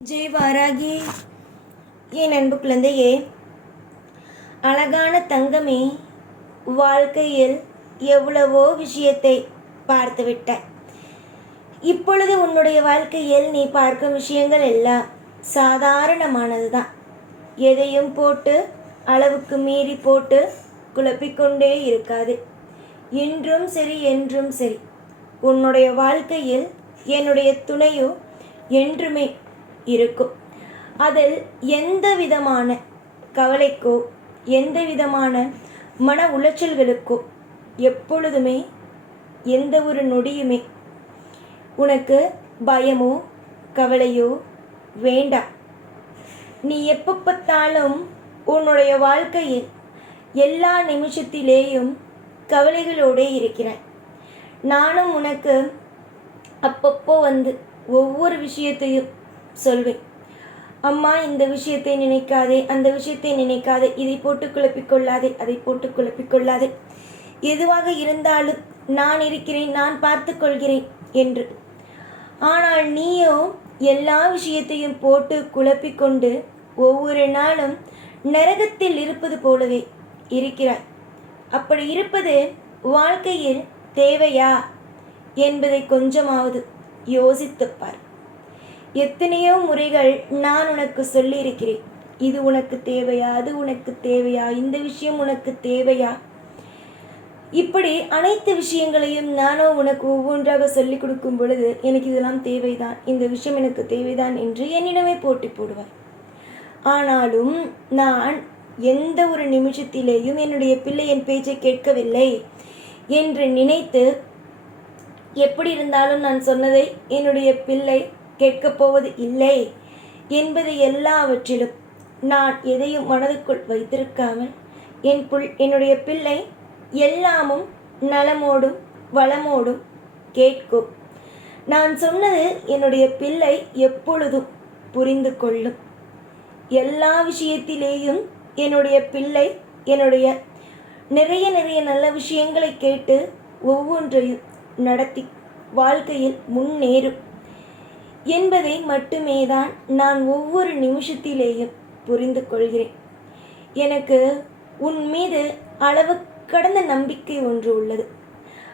ஜெய் வாராகி. என் அன்பு குழந்தையே அழகான தங்கமே வாழ்க்கையில் எவ்வளவோ விஷயத்தை பார்த்துவிட்ட இப்பொழுது உன்னுடைய வாழ்க்கையில் நீ பார்க்கும் விஷயங்கள் எல்லாம் சாதாரணமானது தான் எதையும் போட்டு அளவுக்கு மீறி போட்டு குழப்பிக்கொண்டே இருக்காது. இன்றும் சரி என்றும் சரி. உன்னுடைய வாழ்க்கையில் என்னுடைய துணையும் என்றுமே இருக்கும். அதில் எந்த விதமான கவலைக்கோ எந்த விதமான மன உளைச்சல்களுக்கோ எப்பொழுதுமே எந்த ஒரு நொடியுமே உனக்கு பயமோ கவலையோ வேண்டாம். நீ எப்போ பார்த்தாலும் உன்னுடைய வாழ்க்கையில் எல்லா நிமிஷத்திலேயும் கவலைகளோடே இருக்கிறாய். நானும் உனக்கு அப்பப்போ வந்து ஒவ்வொரு விஷயத்தையும் சொல்வேன். அம்மா இந்த விஷயத்தை நினைக்காதே அந்த விஷயத்தை நினைக்காதே இதை போட்டு குழப்பிக்கொள்ளாதே அதை போட்டு குழப்பிக்கொள்ளாதே எதுவாக இருந்தாலும் நான் இருக்கிறேன் நான் பார்த்து கொள்கிறேன் என்று. ஆனால் நீயோ எல்லா விஷயத்தையும் போட்டு குழப்பிக்கொண்டு ஒவ்வொரு நாளும் நரகத்தில் இருப்பது போலவே இருக்கிறாய். அப்படி இருப்பது வாழ்க்கையில் தேவையா என்பதை கொஞ்சமாவது யோசித்துப்பார் எத்தனையோ முறைகள் நான் உனக்கு சொல்லியிருக்கிறேன். இது உனக்கு தேவையா? அது உனக்கு தேவையா? இந்த விஷயம் உனக்கு தேவையா? இப்படி அனைத்து விஷயங்களையும் நானோ உனக்கு ஒவ்வொன்றாக சொல்லிக் கொடுக்கும் பொழுது எனக்கு இதெல்லாம் தேவைதான். இந்த விஷயம் எனக்கு தேவைதான் என்று என்னிடமே போட்டி போடுவாய். ஆனாலும் நான் எந்த ஒரு நிமிஷத்திலேயும் என்னுடைய பிள்ளை என் பேச்சை கேட்கவில்லை என்று நினைத்து எப்படி இருந்தாலும் நான் சொன்னதை என்னுடைய பிள்ளை கேட்கப் போவது இல்லை என்பது எல்லாவற்றிலும் நான் எதையும் மனதுக்குள் வைத்திருக்காமல் என் புல் என்னுடைய பிள்ளை எல்லாமும் நலமோடும் வளமோடும் கேட்கும். நான் சொன்னது என்னுடைய பிள்ளை எப்பொழுதும் புரிந்து கொள்ளும். எல்லா விஷயத்திலேயும் என்னுடைய பிள்ளை என்னுடைய நிறைய நிறைய நல்ல விஷயங்களை கேட்டு ஒவ்வொன்றையும் நடத்தி வாழ்க்கையில் முன்னேறும். என்பதை மட்டுமே தான் நான் ஒவ்வொரு நிமிஷத்திலேயும் புரிந்து கொள்கிறேன். எனக்கு உன் மீது அளவு கடந்த நம்பிக்கை ஒன்று உள்ளது.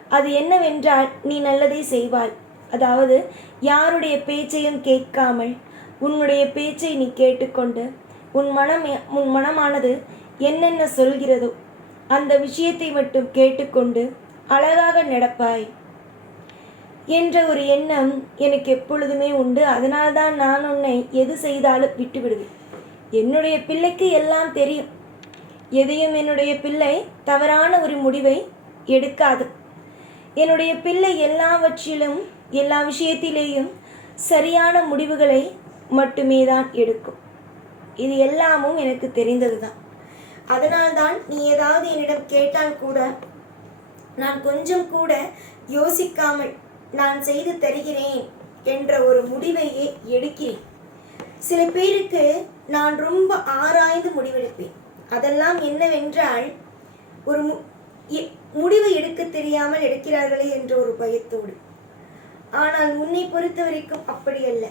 அது என்னவென்றால் நீ நல்லதை செய்வாய். அதாவது யாருடைய பேச்சையும் கேட்காமல் உன்னுடைய பேச்சை நீ கேட்டுக்கொண்டு உன் மனம் உன் மனமானது என்னென்ன சொல்கிறதோ அந்த விஷயத்தை மட்டும் கேட்டுக்கொண்டு அழகாக நடப்பாய். என்ற ஒரு எண்ணம் எனக்கு எப்பொழுதுமே உண்டு. அதனால்தான் நான் உன்னை எது செய்தாலும் விட்டுவிடுவேன். என்னுடைய பிள்ளைக்கு எல்லாம் தெரியும். எதையும் என்னுடைய பிள்ளை தவறான ஒரு முடிவை எடுக்காது. என்னுடைய பிள்ளை எல்லாவற்றிலும் எல்லா விஷயத்திலேயும் சரியான முடிவுகளை மட்டுமே தான் எடுக்கும். இது எல்லாமும் எனக்கு தெரிந்தது தான் அதனால்தான் நீ ஏதாவது என்னிடம் கேட்டால் கூட நான் கொஞ்சம் கூட யோசிக்காமல் நான் செய்து தருகிறேன் என்ற ஒரு முடிவையே எடுக்கிறேன். சில பேருக்கு நான் ரொம்ப ஆராய்ந்து முடிவெடுப்பேன். அதெல்லாம் என்னவென்றால் ஒரு மு எடுக்க தெரியாமல் எடுக்கிறார்களே என்ற ஒரு பயத்தோடு. ஆனால் உன்னை பொறுத்த வரைக்கும் அப்படி அல்ல.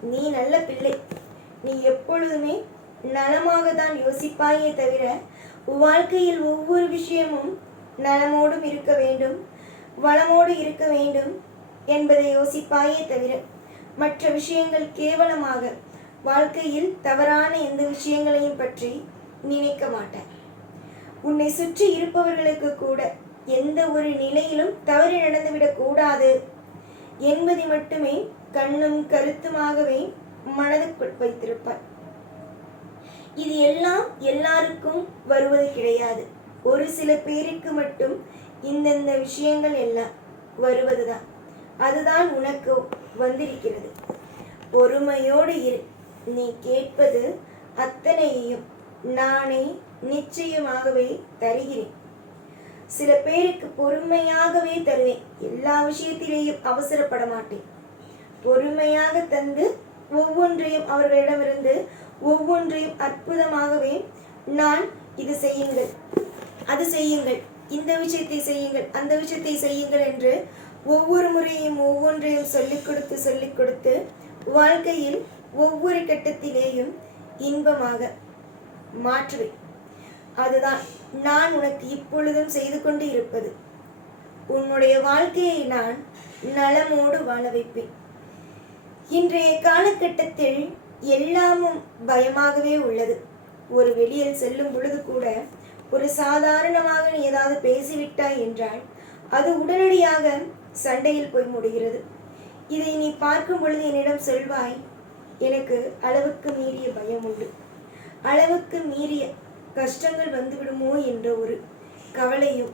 நீ நல்ல பிள்ளை. நீ எப்பொழுதுமே நலமாக தான் யோசிப்பாயே தவிர வாழ்க்கையில் ஒவ்வொரு விஷயமும் நலமோடும் இருக்க வேண்டும். வளமோடு இருக்க வேண்டும் என்பதை யோசிப்பாயே தவிர மற்ற விஷயங்கள் கேவலமாக வாழ்க்கையில் தவறான எந்த விஷயங்களையும் பற்றி நினைக்க மாட்டாய் உன்னை சுற்றி இருப்பவர்களுக்கு கூட எந்த ஒரு நிலையிலும் தவறு நடந்துவிடக் கூடாது என்பதை மட்டுமே கண்ணும் கருத்துமாகவே மனதுக்குள் வைத்திருப்பாய். இது எல்லாம் எல்லாருக்கும் வருவது கிடையாது. ஒரு சில பேருக்கு மட்டும் இந்தந்த விஷயங்கள் எல்லாம் வருவதுதான். அதுதான் உனக்கு வந்திருக்கிறது. பொறுமையோடு இரு. நீ கேட்பது அத்தனையையும் நானே நிச்சயமாகவே தருகிறேன். சில பேருக்கு பொறுமையாகவே தருவேன். எல்லா விஷயத்திலேயும் அவசரப்பட மாட்டேன். பொறுமையாக தந்து ஒவ்வொன்றையும் அவர்களிடமிருந்து ஒவ்வொன்றையும் அற்புதமாகவே நான் இது செய்யுங்கள். அது செய்யுங்கள். இந்த விஷயத்தை செய்யுங்கள் அந்த விஷயத்தை செய்யுங்கள் என்று ஒவ்வொரு முறையும் ஒவ்வொன்றையும் சொல்லிக் கொடுத்து சொல்லிக் கொடுத்து வாழ்க்கையில் ஒவ்வொரு கட்டத்திலேயும் இன்பமாக மாற்றுவேன். அதுதான் நான் உனக்கு இப்பொழுதும் செய்து கொண்டு இருப்பது. உன்னுடைய வாழ்க்கையை நான் நலமோடு வாழ வைப்பேன். இன்றைய காலகட்டத்தில் எல்லாமும் பயமாகவே உள்ளது. ஒரு வெளியில் செல்லும் பொழுது கூட ஒரு சாதாரணமாக நீ ஏதாவது பேசிவிட்டாய் என்றால் அது உடனடியாக சண்டையில் போய் முடிகிறது. இதை நீ பார்க்கும் பொழுது என்னிடம் சொல்வாய் எனக்கு அளவுக்கு மீறிய பயம் உண்டு. அளவுக்கு மீறிய கஷ்டங்கள் வந்துவிடுமோ என்ற ஒரு கவலையும்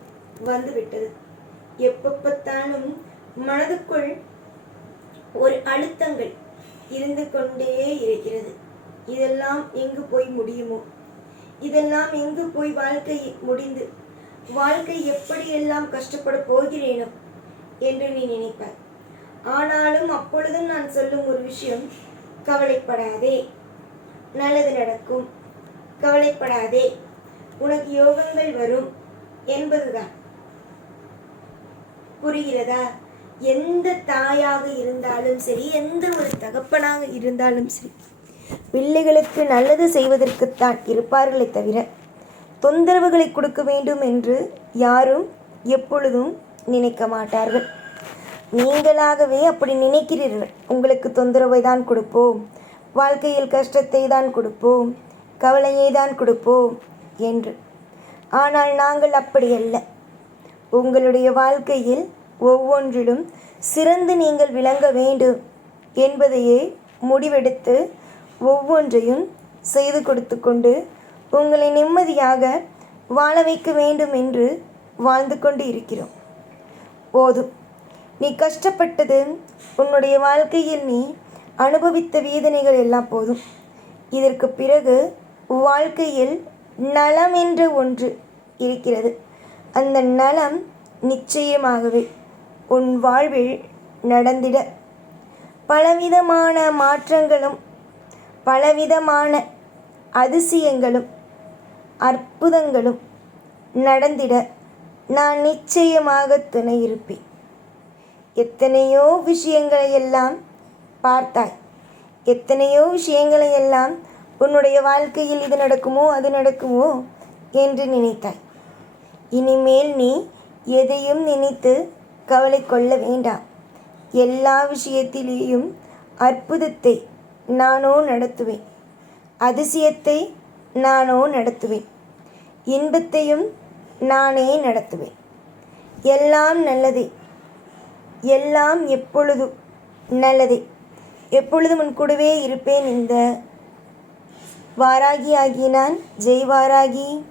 வந்துவிட்டது. எப்பப்பத்தாலும் மனதுக்குள் ஒரு அழுத்தங்கள் இருந்து கொண்டே இருக்கிறது. இதெல்லாம் எங்கு போய் முடியுமோ? இதெல்லாம் எங்கு போய் வாழ்க்கை முடிந்து வாழ்க்கை எப்படியெல்லாம் கஷ்டப்பட போகிறேனோ என்று நீ நினைப்பாய். ஆனாலும் அப்பொழுதும் நான் சொல்லும் ஒரு விஷயம் கவலைப்படாதே. நல்லது நடக்கும். கவலைப்படாதே. உனக்கு யோகங்கள் வரும் என்பதுதான். புரிகிறதா? எந்த தாயாக இருந்தாலும் சரி எந்த ஒரு தகப்பனாக இருந்தாலும் சரி பிள்ளைகளுக்கு நல்லது செய்வதற்குத்தான் இருப்பார்களே தவிர தொந்தரவுகளை கொடுக்க வேண்டும் என்று யாரும் எப்பொழுதும் நினைக்க மாட்டார்கள். நீங்களாகவே அப்படி நினைக்கிறீர்கள். உங்களுக்கு தொந்தரவை தான் கொடுப்போம். வாழ்க்கையில் கஷ்டத்தை தான் கொடுப்போம். கவலையை தான் கொடுப்போம் என்று. ஆனால் நாங்கள் அப்படி அல்ல. உங்களுடைய வாழ்க்கையில் ஒவ்வொன்றிலும் சிறந்து நீங்கள் விளங்க வேண்டும் என்பதையே முடிவெடுத்து ஒவ்வொன்றையும் செய்து கொடுத்து கொண்டு உங்களை நிம்மதியாக வாழ வைக்க வேண்டும் என்று வாழ்ந்து கொண்டு இருக்கிறோம். போதும். நீ கஷ்டப்பட்டது உன்னுடைய வாழ்க்கையில் நீ அனுபவித்த வேதனைகள் எல்லாம் போதும். இதற்கு பிறகு வாழ்க்கையில் நலம் என்ற ஒன்று இருக்கிறது. அந்த நலம் நிச்சயமாகவே உன் வாழ்வில் நடந்திட. பலவிதமான மாற்றங்களும் பலவிதமான அதிசயங்களும் அற்புதங்களும் நடந்திட நான் நிச்சயமாக துணை இருப்பேன் எத்தனையோ விஷயங்களை எல்லாம் பார்த்தாய். எத்தனையோ விஷயங்களை எல்லாம் உன்னுடைய வாழ்க்கையில் இது நடக்குமோ அது நடக்குமோ என்று நினைத்தாய். இனிமேல் நீ எதையும் நினைத்து கவலை கொள்ள வேண்டாம். எல்லா விஷயத்திலேயும் அற்புதத்தை நானோ நடத்துவேன். அதிசயத்தை நானோ நடத்துவேன். இன்பத்தையும் நானே நடத்துவேன். எல்லாம் நல்லதே. எல்லாம் எப்பொழுதும் நல்லதே. எப்பொழுதும் உன் கூடவே இருப்பேன் இந்த வாராகி ஆகி நான்? ஜெய் வாராகி